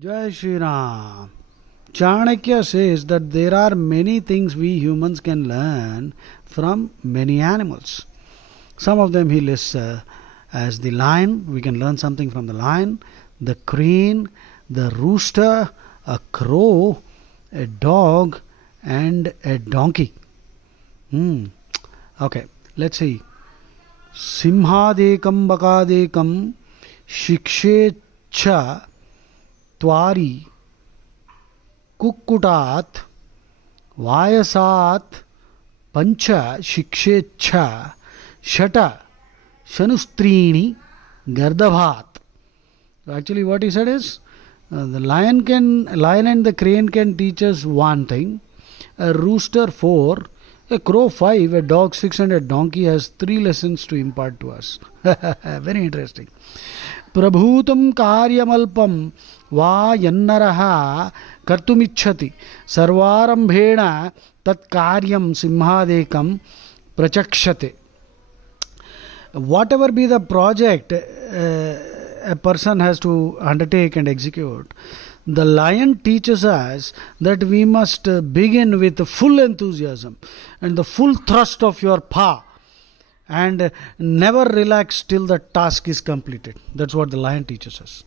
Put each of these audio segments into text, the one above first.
Jai Shri Ram. Chanakya says that there are many things we humans can learn from many animals. Some of them he lists as the lion. We can learn something from the lion, the crane, the rooster, a crow, a dog, and a donkey. Hmm. Okay, let's see. Simhadekam bakadekam shikshecha twari कुक्कुटात् वायसात् punch शिक्षेच्छ षट शनुस्त्रीणि गर्दभात्. Actually, what he said is the lion and the crane can teach us one thing, a rooster four, a crow five, a dog six, and a donkey has three lessons to impart to us. Very interesting. प्रभूतं कार्यमल्पं वा यन्नरः कर्तुमिच्छति सर्वारंभेण तत्कार्यं सिंहादेकं प्रचक्षते. Whatever be the project a person has to undertake and execute, the lion teaches us that we must begin with full enthusiasm and the full thrust of your paw and never relax till the task is completed. That's what the lion teaches us.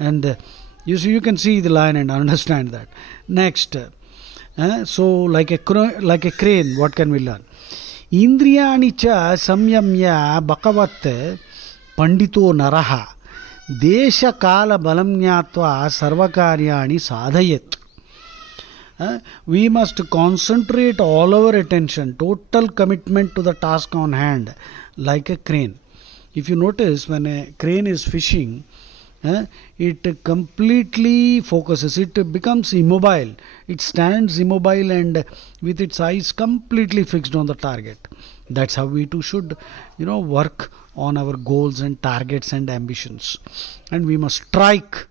And you see, you can see the lion and understand that. Next, so like a crane, what can we learn? Indriyani cha samyamya bhagavat pandito naraha desha kala balam jnatva sarvakaryani sadhayet. We must concentrate all our attention, total commitment to the task on hand, like a crane. If you notice, when a crane is fishing, it completely focuses, it becomes immobile, it stands immobile and with its eyes completely fixed on the target. That's how we too should, work on our goals and targets and ambitions, and we must strike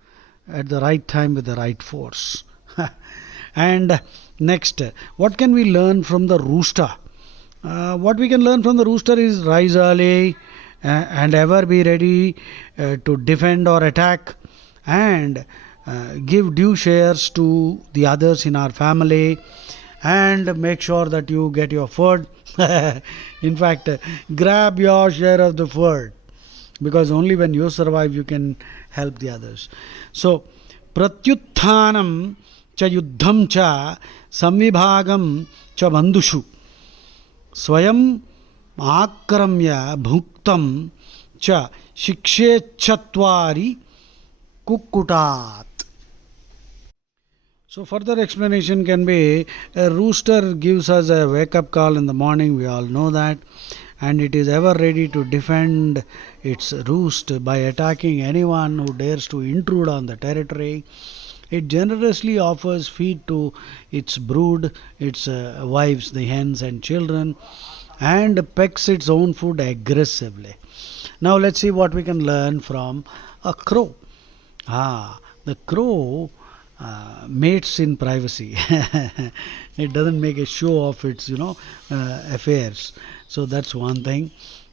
at the right time with the right force. And next, what can we learn from the rooster? What we can learn from the rooster is rise early and ever be ready to defend or attack, and give due shares to the others in our family, and make sure that you get your food. In fact, grab your share of the food, because only when you survive you can help the others. So pratyutthanam च युद्धं च संविभागं च बंधुषु स्वयं आक्रम्य भुक्तं च शिक्षेच्छत्वारि कुक्कुटात्. So further explanation can be, a rooster gives us a wake up call in the morning, we all know that, and it is ever ready to defend its roost by attacking anyone who dares to intrude on the territory. It generously offers feed to its brood, its wives, the hens and children, and pecks its own food aggressively. Now let's see what we can learn from a crow. The crow mates in privacy. It doesn't make a show of its, affairs. So that's one thing.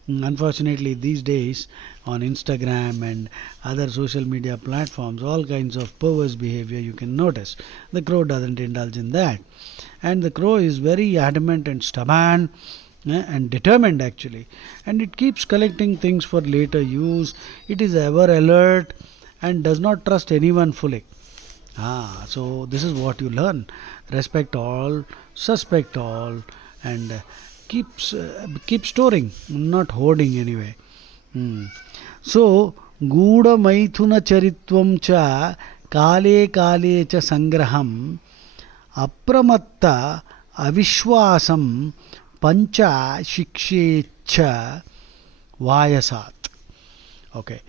Unfortunately, these days on Instagram and other social media platforms, all kinds of perverse behavior you can notice. The crow doesn't indulge in that. And the crow is very adamant and stubborn, and determined actually. And it keeps collecting things for later use. It is ever alert and does not trust anyone fully. So this is what you learn. Respect all, suspect all, and keep storing, not hoarding anyway. So गूढ़ मैथुन चरित्वं च काले काले च संग्रहम् अप्रमत्त अविश्वासं पंच शिक्षेच्छ वायसात्. Okay,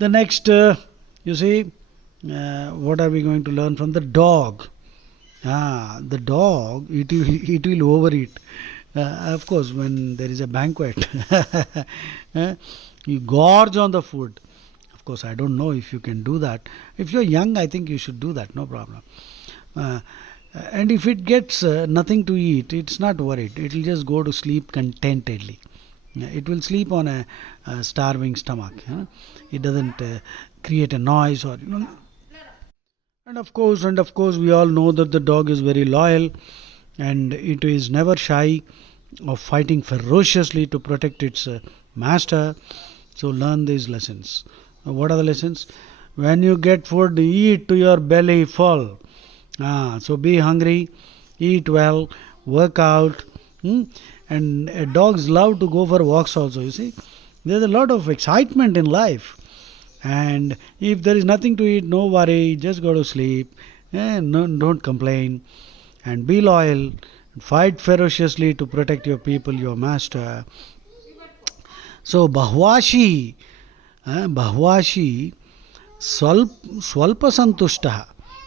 the next, you see, what are we going to learn from the dog? The dog, it will overeat. Of course, when there is a banquet, you gorge on the food. Of course, I don't know if you can do that. If you're young, I think you should do that, no problem. And if it gets nothing to eat, it's not worried. It will just go to sleep contentedly. It will sleep on a starving stomach. It doesn't create a noise or And of course, we all know that the dog is very loyal, and it is never shy of fighting ferociously to protect its master. So learn these lessons. What are the lessons? When you get food, eat to your belly full. So be hungry, eat well, work out. hmm? And dogs love to go for walks also. You see, there's a lot of excitement in life. And if there is nothing to eat, no worry, just go to sleep. No, don't complain, and be loyal. Fight ferociously to protect your people, your master. So Bahwashi Swalpa Santushta.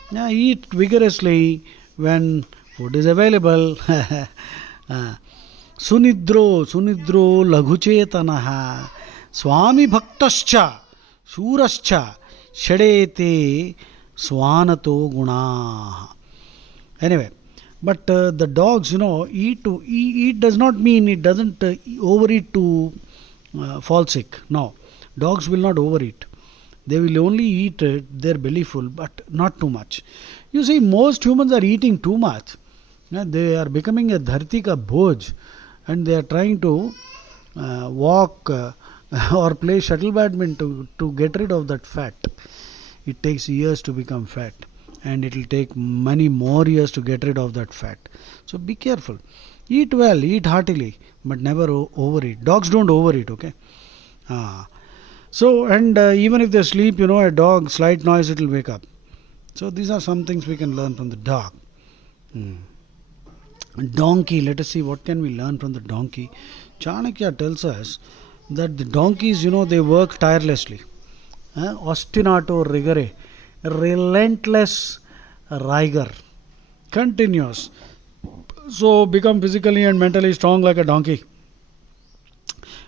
Yeah, eat vigorously when food is available. Sunidro Laghuchetanaha Swami Bhaktascha Surascha Shadete Swanato Guna. Anyway, but the dogs, eat does not mean it doesn't overeat to fall sick. No, dogs will not overeat. They will only eat their belly full, but not too much. You see, most humans are eating too much. Yeah, they are becoming a dharti ka bhoj, and they are trying to walk or play shuttle badminton to get rid of that fat. It takes years to become fat, and it will take many more years to get rid of that fat. So be careful. Eat well, eat heartily, but never overeat. Dogs don't overeat, okay? Ah. So, and even if they sleep, a dog, slight noise, it will wake up. So, these are some things we can learn from the dog. Hmm. Donkey, let us see what can we learn from the donkey. Chanakya tells us that the donkeys, they work tirelessly. Ostinato rigere, relentless rigor, continuous. So, become physically and mentally strong like a donkey.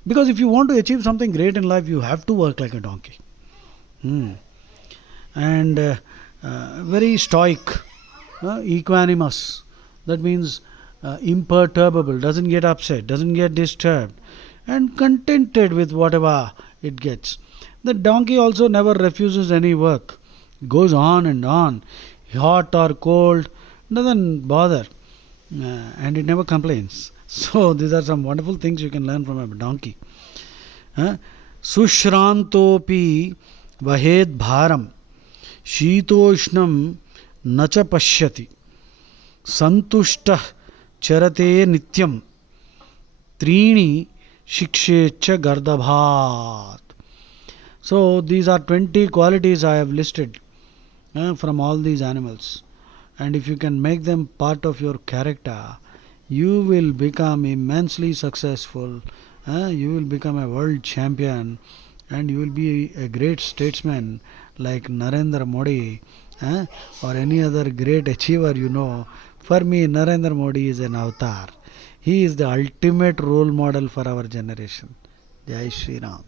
Because if you want to achieve something great in life, you have to work like a donkey. Hmm. And very stoic, equanimous. That means imperturbable, doesn't get upset, doesn't get disturbed, and contented with whatever it gets. The donkey also never refuses any work, goes on and on, hot or cold, doesn't bother, and it never complains. So these are some wonderful things you can learn from a donkey. Sushrantopi vahed bharam शीतोष्णं न च पश्यति संतुष्टः चरते नित्यं त्रीणि शिक्षेच्च गर्दभात. So these are 20 qualities I have listed from all these animals, and if you can make them part of your character, you will become immensely successful. You will become a world champion, and you will be a great statesman like Narendra Modi, or any other great achiever. For me, Narendra Modi is an avatar. He is the ultimate role model for our generation. Jai Shri Ram.